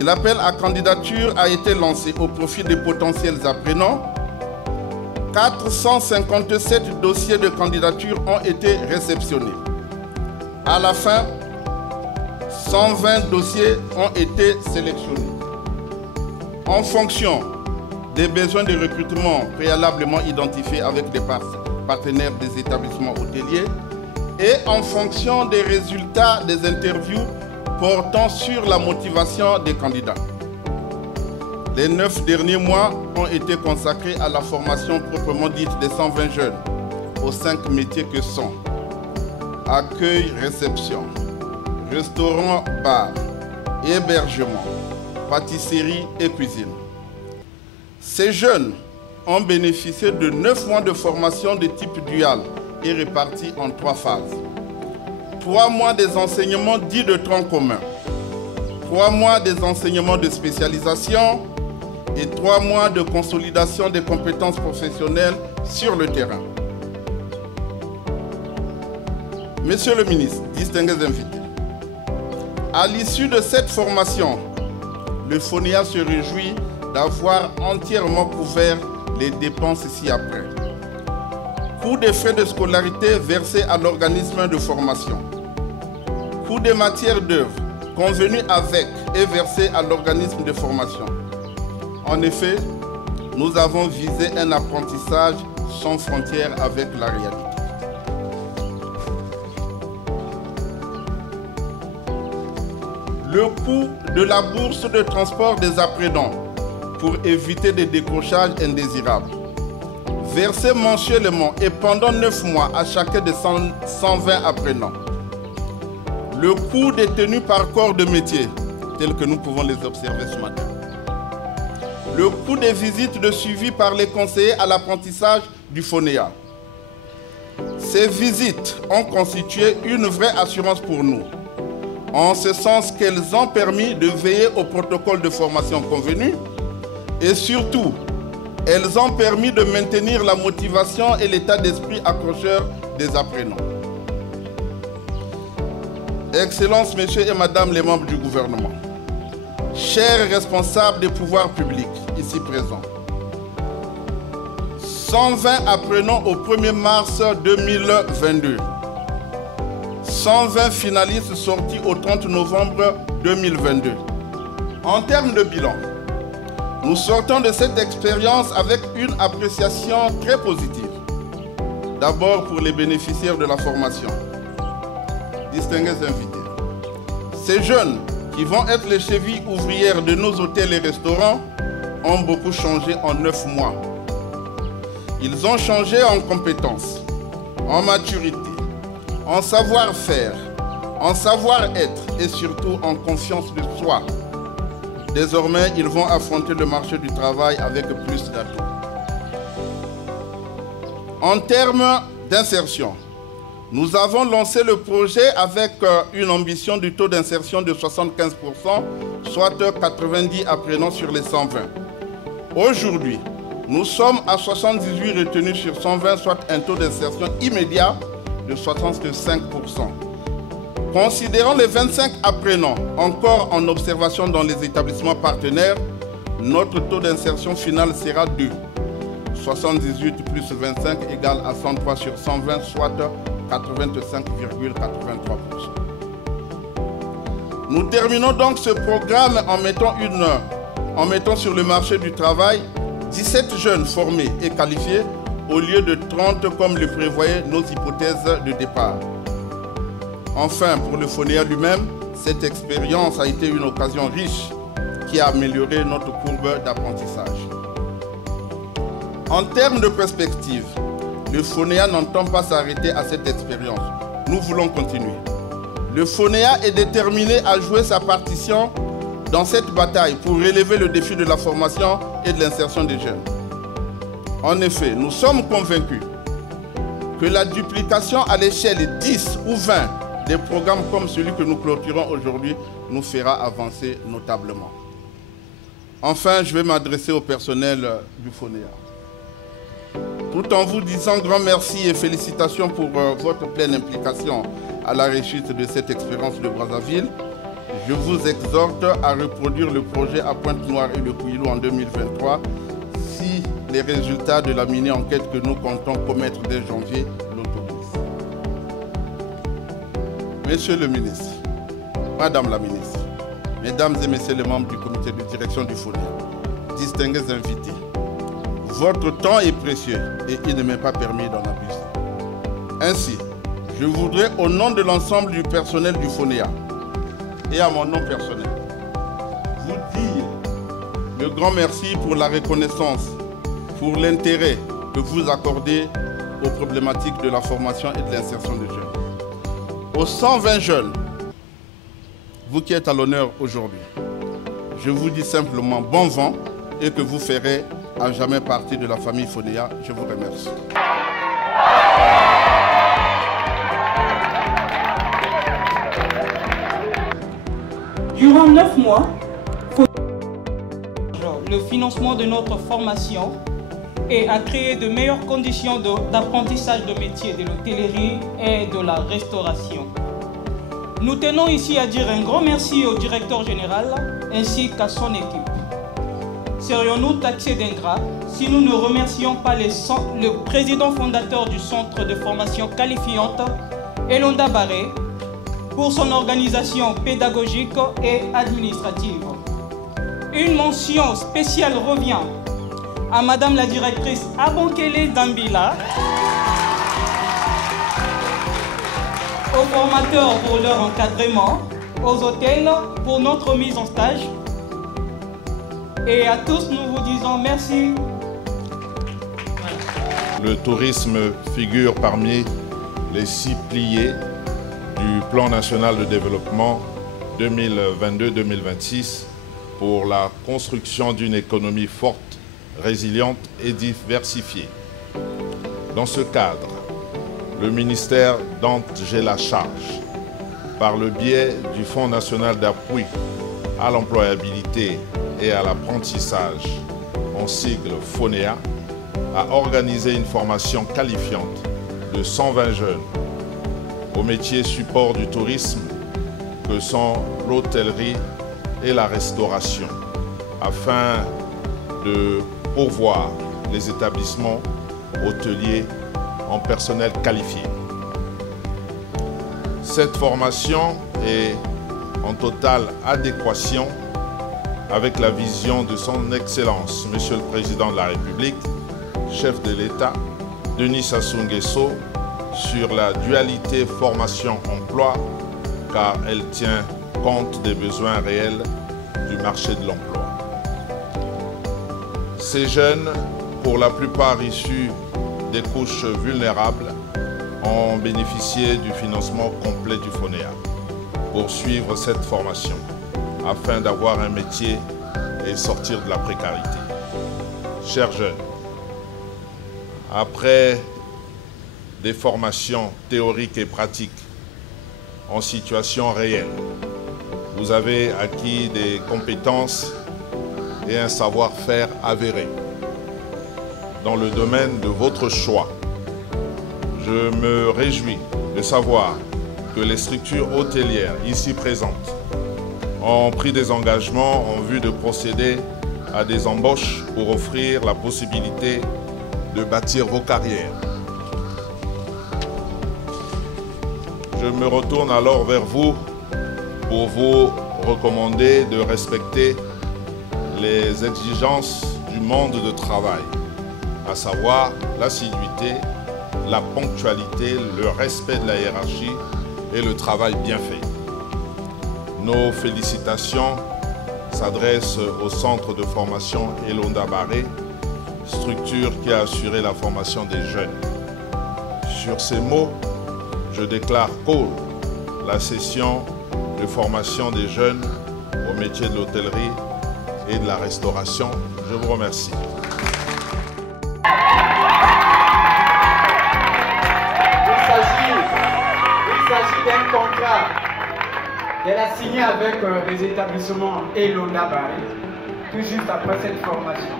L'appel à candidature a été lancé au profit des potentiels apprenants. 457 dossiers de candidature ont été réceptionnés. À la fin, 120 dossiers ont été sélectionnés. En fonction des besoins de recrutement préalablement identifiés avec les partenaires des établissements hôteliers et en fonction des résultats des interviews portant sur la motivation des candidats. Les 9 derniers mois ont été consacrés à la formation proprement dite des 120 jeunes aux 5 métiers que sont accueil, réception, restaurant, bar, hébergement, pâtisserie et cuisine. Ces jeunes ont bénéficié de 9 mois de formation de type dual et répartis en 3 phases. 3 mois des enseignements dits de tronc commun, 3 mois des enseignements de spécialisation et 3 mois de consolidation des compétences professionnelles sur le terrain. Monsieur le ministre, distingués invités, à l'issue de cette formation, le FONEA se réjouit d'avoir entièrement couvert les dépenses ci-après. Coût des frais de scolarité versés à l'organisme de formation. Coût des matières d'œuvre convenus avec et versés à l'organisme de formation. En effet, nous avons visé un apprentissage sans frontières avec la réalité. Le coût de la bourse de transport des apprenants pour éviter des décrochages indésirables. Versé mensuellement et pendant 9 mois à chacun des 120 apprenants. Le coût des tenues par corps de métier, tel que nous pouvons les observer ce matin. Le coût des visites de suivi par les conseillers à l'apprentissage du FONEA. Ces visites ont constitué une vraie assurance pour nous, en ce sens qu'elles ont permis de veiller au protocole de formation convenu et surtout, elles ont permis de maintenir la motivation et l'état d'esprit accrocheur des apprenants. Excellences, messieurs et madame les membres du gouvernement, chers responsables des pouvoirs publics ici présents, 120 apprenants au 1er mars 2022, 120 finalistes sortis au 30 novembre 2022. En termes de bilan, nous sortons de cette expérience avec une appréciation très positive. D'abord pour les bénéficiaires de la formation. Distingués invités. Ces jeunes qui vont être les chevilles ouvrières de nos hôtels et restaurants ont beaucoup changé en 9 mois. Ils ont changé en compétences, en maturité, en savoir-faire, en savoir-être et surtout en confiance de soi. Désormais, ils vont affronter le marché du travail avec plus d'atouts. En termes d'insertion, nous avons lancé le projet avec une ambition du taux d'insertion de 75%, soit 90 apprenants sur les 120. Aujourd'hui, nous sommes à 78 retenus sur 120, soit un taux d'insertion immédiat de 65%. Considérant les 25 apprenants encore en observation dans les établissements partenaires, notre taux d'insertion final sera de 78 plus 25 égale à 103 sur 120, soit 85,83%. Nous terminons donc ce programme en mettant sur le marché du travail 17 jeunes formés et qualifiés au lieu de 30 comme le prévoyaient nos hypothèses de départ. Enfin, pour le FONEA lui-même, cette expérience a été une occasion riche qui a amélioré notre courbe d'apprentissage. En termes de perspective, le FONEA n'entend pas s'arrêter à cette expérience. Nous voulons continuer. Le FONEA est déterminé à jouer sa partition dans cette bataille pour relever le défi de la formation et de l'insertion des jeunes. En effet, nous sommes convaincus que la duplication à l'échelle 10 ou 20 des programmes comme celui que nous clôturons aujourd'hui nous fera avancer notablement. Enfin, je vais m'adresser au personnel du FONEA. Tout en vous disant grand merci et félicitations pour votre pleine implication à la réussite de cette expérience de Brazzaville, je vous exhorte à reproduire le projet à Pointe-Noire et le Kouilou en 2023 si les résultats de la mini-enquête que nous comptons commettre dès janvier l'autorisent. Monsieur le ministre, Madame la ministre, Mesdames et Messieurs les membres du comité de direction du FONEA, distingués invités, votre temps est précieux et il ne m'est pas permis d'en abuser. Ainsi, je voudrais, au nom de l'ensemble du personnel du FONEA et à mon nom personnel, vous dire le grand merci pour la reconnaissance, pour l'intérêt que vous accordez aux problématiques de la formation et de l'insertion des jeunes. Aux 120 jeunes, vous qui êtes à l'honneur aujourd'hui, je vous dis simplement bon vent et que vous ferez à jamais partie de la famille FONEA. Je vous remercie. Durant 9 mois, le financement de notre formation et à créer de meilleures conditions d'apprentissage de métiers de l'hôtellerie et de la restauration. Nous tenons ici à dire un grand merci au directeur général ainsi qu'à son équipe. Serions-nous taxés d'ingrats si nous ne remercions pas le président fondateur du centre de formation qualifiante, Elonda Barré, pour son organisation pédagogique et administrative. Une mention spéciale revient à Madame la directrice Abonkele Dambila, aux formateurs pour leur encadrement, aux hôtels pour notre mise en stage. Et à tous, nous vous disons merci. Le tourisme figure parmi les 6 piliers du Plan national de développement 2022-2026 pour la construction d'une économie forte, résiliente et diversifiée. Dans ce cadre, le ministère j'ai la charge, par le biais du Fonds national d'appui à l'employabilité et à l'apprentissage, en sigle FONEA, a organisé une formation qualifiante de 120 jeunes aux métiers support du tourisme que sont l'hôtellerie et la restauration, afin de pourvoir les établissements hôteliers en personnel qualifié. Cette formation est en totale adéquation avec la vision de son Excellence, Monsieur le Président de la République, chef de l'État, Denis Sassou Nguesso, sur la dualité formation-emploi, car elle tient compte des besoins réels du marché de l'emploi. Ces jeunes, pour la plupart issus des couches vulnérables, ont bénéficié du financement complet du FONEA pour suivre cette formation, afin d'avoir un métier et sortir de la précarité. Chers jeunes, après des formations théoriques et pratiques en situation réelle, vous avez acquis des compétences et un savoir-faire avéré dans le domaine de votre choix. Je me réjouis de savoir que les structures hôtelières ici présentes ont pris des engagements en vue de procéder à des embauches pour offrir la possibilité de bâtir vos carrières. Je me retourne alors vers vous pour vous recommander de respecter les exigences du monde de travail, à savoir l'assiduité, la ponctualité, le respect de la hiérarchie et le travail bien fait. Nos félicitations s'adressent au centre de formation Elonda Barré, structure qui a assuré la formation des jeunes. Sur ces mots, je déclare call la session de formation des jeunes au métier de l'hôtellerie et de la restauration. Je vous remercie. Il s'agit d'un contrat qu'elle a signé avec les établissements Elonda Barry, tout juste après cette formation.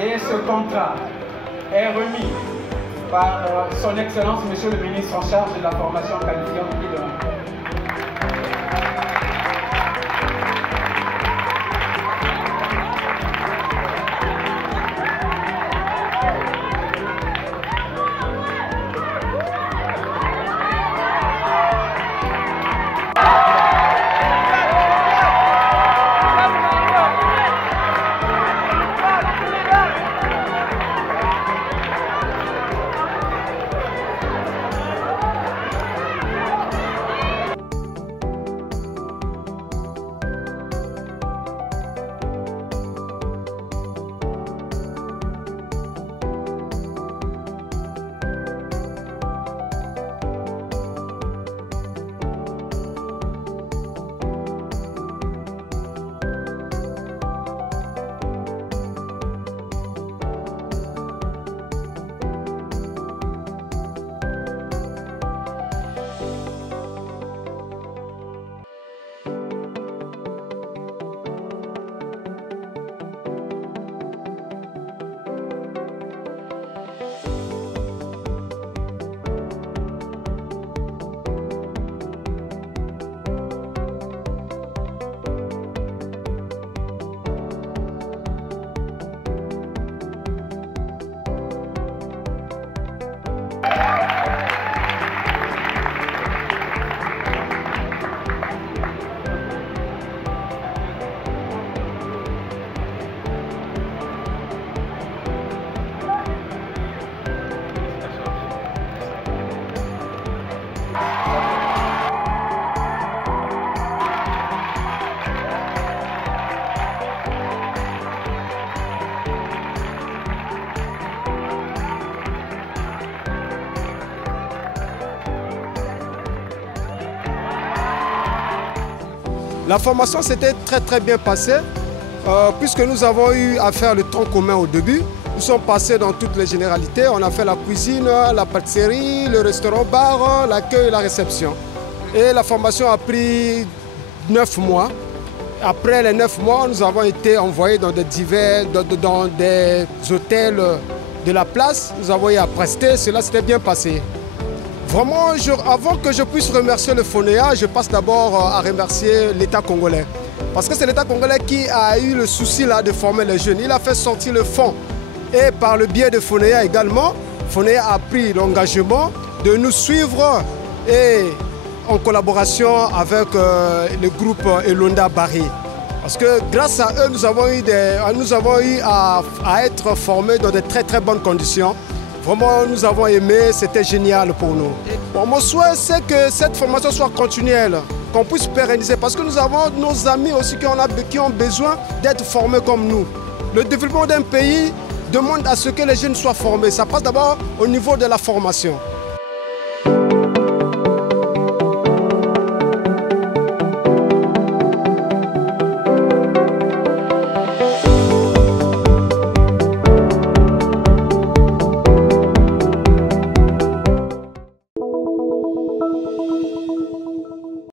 Et ce contrat est remis par son Excellence, Monsieur le Ministre en charge de la formation qualifiante et de l'emploi. La formation s'était très bien passée, puisque nous avons eu à faire le tronc commun au début. Nous sommes passés dans toutes les généralités. On a fait la cuisine, la pâtisserie, le restaurant-bar, l'accueil et la réception. Et la formation a pris 9 mois. Après les 9 mois, nous avons été envoyés dans des hôtels de la place. Nous avons eu à prester. Cela s'était bien passé. Vraiment, avant que je puisse remercier le FONEA, je passe d'abord à remercier l'État congolais. Parce que c'est l'État congolais qui a eu le souci là, de former les jeunes. Il a fait sortir le fonds. Et par le biais de FONEA également, FONEA a pris l'engagement de nous suivre et en collaboration avec le groupe Elonda Barry. Parce que grâce à eux, nous avons eu à être formés dans de très bonnes conditions. Vraiment, nous avons aimé, c'était génial pour nous. Bon, mon souhait, c'est que cette formation soit continuelle, qu'on puisse pérenniser, parce que nous avons nos amis aussi qui ont besoin d'être formés comme nous. Le développement d'un pays demande à ce que les jeunes soient formés. Ça passe d'abord au niveau de la formation.